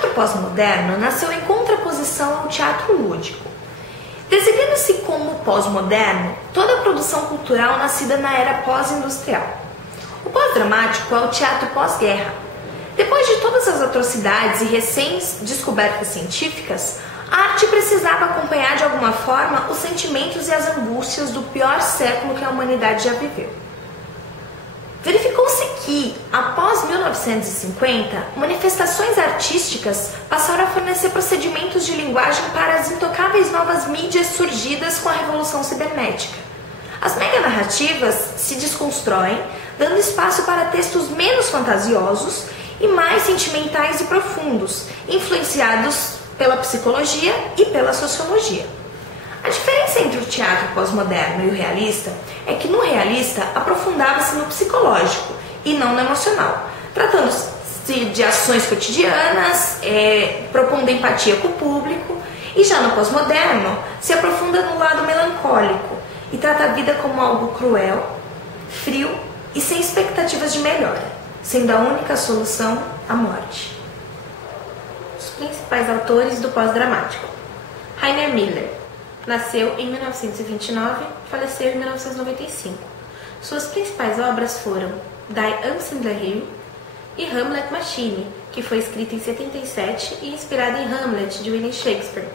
teatro pós-moderno nasceu em contraposição ao teatro lúdico. Designando-se como pós-moderno toda a produção cultural nascida na era pós-industrial. O pós-dramático é o teatro pós-guerra. Depois de todas as atrocidades e recém-descobertas científicas, a arte precisava acompanhar de alguma forma os sentimentos e as angústias do pior século que a humanidade já viveu. Verificou-se que, após 1950, manifestações artísticas passaram a fornecer procedimentos de linguagem para as intocáveis novas mídias surgidas com a revolução cibernética. As meganarrativas se desconstroem, dando espaço para textos menos fantasiosos e mais sentimentais e profundos, influenciados pela psicologia e pela sociologia. A diferença entre o teatro pós-moderno e o realista é que no realista aprofundava-se no psicológico e não no emocional, tratando-se de ações cotidianas, propondo empatia com o público, e já no pós-moderno se aprofunda no lado melancólico e trata a vida como algo cruel, frio e sem expectativas de melhora, sendo a única solução a morte. Os principais autores do pós-dramático. Rainer Miller. Nasceu em 1929 e faleceu em 1995. Suas principais obras foram Die Amtsindlerie e Hamlet Machine, que foi escrita em 77 e inspirada em Hamlet, de William Shakespeare.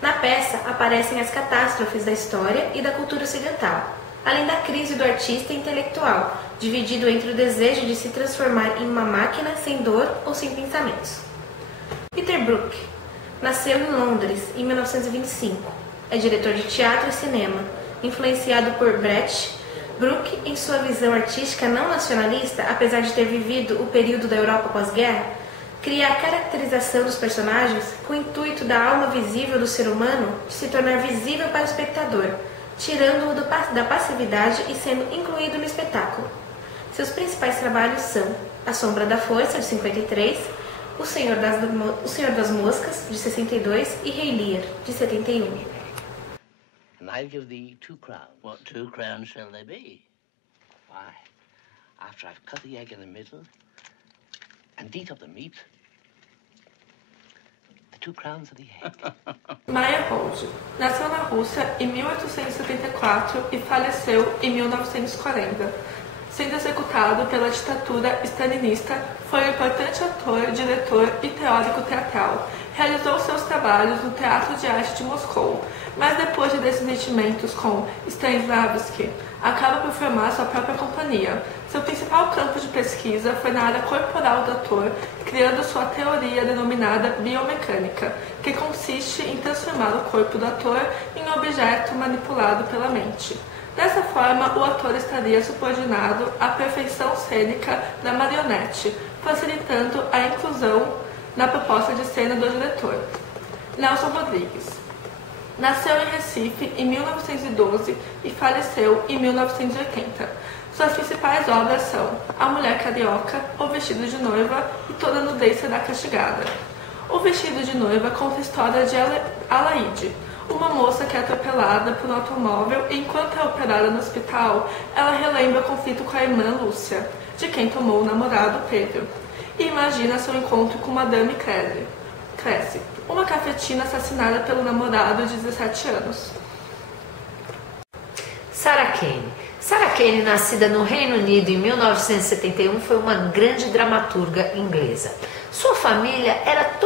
Na peça aparecem as catástrofes da história e da cultura ocidental, além da crise do artista intelectual, dividido entre o desejo de se transformar em uma máquina sem dor ou sem pensamentos. Peter Brook. Nasceu em Londres em 1925. É diretor de teatro e cinema. Influenciado por Brecht, Brook, em sua visão artística não nacionalista, apesar de ter vivido o período da Europa pós-guerra, cria a caracterização dos personagens com o intuito da alma visível do ser humano de se tornar visível para o espectador, tirando-o da passividade e sendo incluído no espetáculo. Seus principais trabalhos são A Sombra da Força, de 53, O Senhor das Moscas, de 62 e Rei Lear, de 71. And I'll give thee 2 crowns. What 2 crowns shall they be? Why, after I've cut the egg in the middle and beat up the meat, the 2 crowns of the egg. Meyerhold nasceu na Rússia em 1874 e faleceu em 1940. Sendo executado pela ditadura stalinista, foi um importante ator, diretor e teórico teatral. Realizou seus trabalhos no Teatro de Arte de Moscou, mas depois de desentendimentos com Stanislavski, acaba por formar sua própria companhia. Seu principal campo de pesquisa foi na área corporal do ator, criando sua teoria denominada biomecânica, que consiste em transformar o corpo do ator em objeto manipulado pela mente. Dessa forma, o ator estaria subordinado à perfeição cênica da marionete, facilitando a inclusão na proposta de cena do diretor. Nelson Rodrigues. Nasceu em Recife em 1912 e faleceu em 1980. Suas principais obras são A Mulher Carioca, O Vestido de Noiva e Toda Nudez Será Castigada. O Vestido de Noiva conta a história de Alaide, uma moça que é atropelada por um automóvel e, enquanto é operada no hospital, ela relembra o conflito com a irmã Lúcia, de quem tomou o namorado Pedro, e imagina seu encontro com Madame Cressy, uma cafetina assassinada pelo namorado de 17 anos. Sarah Kane. Sarah Kane, nascida no Reino Unido em 1971, foi uma grande dramaturga inglesa. Sua família era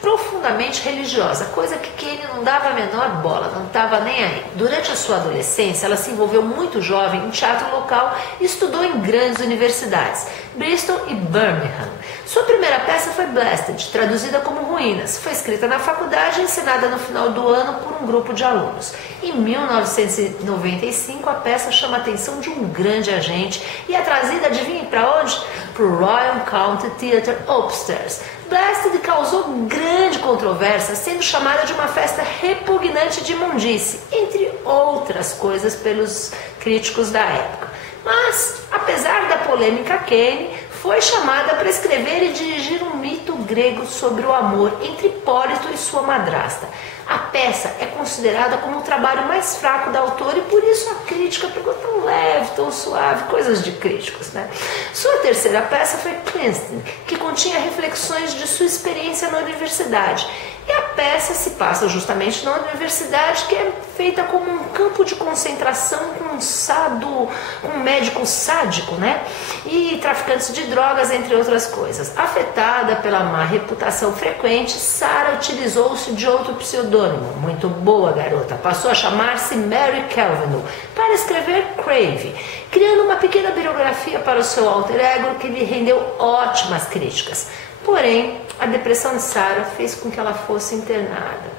profundamente religiosa, coisa que Kane não dava a menor bola, não estava nem aí. Durante a sua adolescência, ela se envolveu muito jovem em teatro local e estudou em grandes universidades, Bristol e Birmingham. Sua primeira peça foi Blasted, traduzida como Ruínas. Foi escrita na faculdade e encenada no final do ano por um grupo de alunos. Em 1995, a peça chama a atenção de um grande agente e é trazida, adivinhe para onde? Para o Royal County Theatre Upstairs. Blasted causou grande controvérsia, sendo chamada de uma festa repugnante de imundície, entre outras coisas pelos críticos da época. Mas, apesar da polêmica, Kane foi chamada para escrever e dirigir um mito grego sobre o amor entre Hipólito e sua madrasta. A peça é considerada como o trabalho mais fraco da autora e por isso a crítica pegou tão leve, tão suave, coisas de críticos, né? Sua terceira peça foi Princeton, que continha reflexões de sua experiência na universidade. E a peça se passa justamente na universidade, que é feita como um campo de concentração com um médico sádico, né? E traficantes de drogas, entre outras coisas. Afetada pela má reputação frequente, Sarah utilizou-se de outro pseudônimo. Muito boa, garota. Passou a chamar-se Mary Kelvin para escrever Crave, criando uma pequena biografia para o seu alter ego que lhe rendeu ótimas críticas. Porém, a depressão de Sarah fez com que ela fosse internada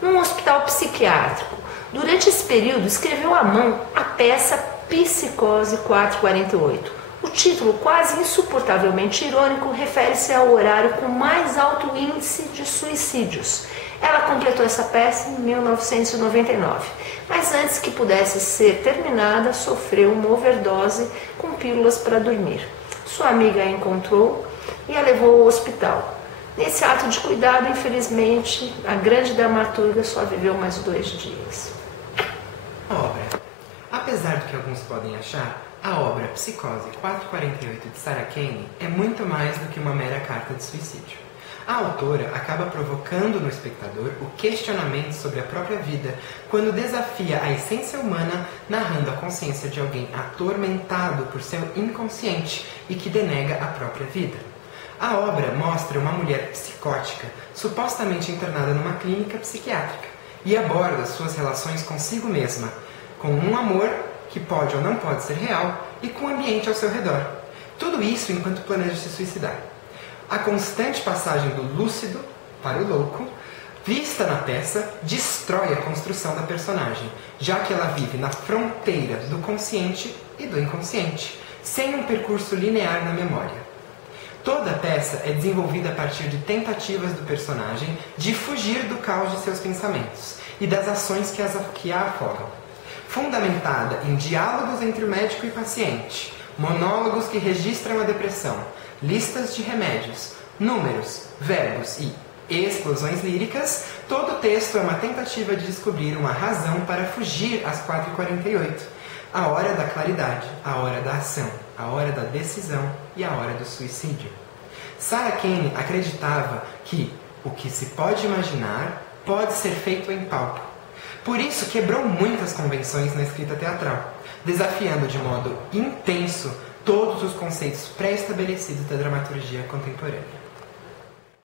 num hospital psiquiátrico. Durante esse período, escreveu à mão a peça Psicose 448. O título, quase insuportavelmente irônico, refere-se ao horário com mais alto índice de suicídios. Ela completou essa peça em 1999, mas antes que pudesse ser terminada, sofreu uma overdose com pílulas para dormir. Sua amiga a encontrou e a levou ao hospital. Nesse ato de cuidado, infelizmente, a grande dramaturga só viveu mais 2 dias. A obra. Apesar do que alguns podem achar, a obra Psicose 448 de Sarah Kane é muito mais do que uma mera carta de suicídio. A autora acaba provocando no espectador o questionamento sobre a própria vida quando desafia a essência humana, narrando a consciência de alguém atormentado por seu inconsciente e que denega a própria vida. A obra mostra uma mulher psicótica, supostamente internada numa clínica psiquiátrica, e aborda suas relações consigo mesma, com um amor que pode ou não pode ser real e com o ambiente ao seu redor. Tudo isso enquanto planeja se suicidar. A constante passagem do lúcido para o louco, vista na peça, destrói a construção da personagem, já que ela vive na fronteira do consciente e do inconsciente, sem um percurso linear na memória. Toda a peça é desenvolvida a partir de tentativas do personagem de fugir do caos de seus pensamentos e das ações que a afogam. Fundamentada em diálogos entre o médico e paciente, monólogos que registram a depressão, listas de remédios, números, verbos e explosões líricas, todo o texto é uma tentativa de descobrir uma razão para fugir às 4h48, a hora da claridade, a hora da ação, a hora da decisão e a hora do suicídio. Sarah Kane acreditava que o que se pode imaginar pode ser feito em palco. Por isso quebrou muitas convenções na escrita teatral, desafiando de modo intenso todos os conceitos pré-estabelecidos da dramaturgia contemporânea.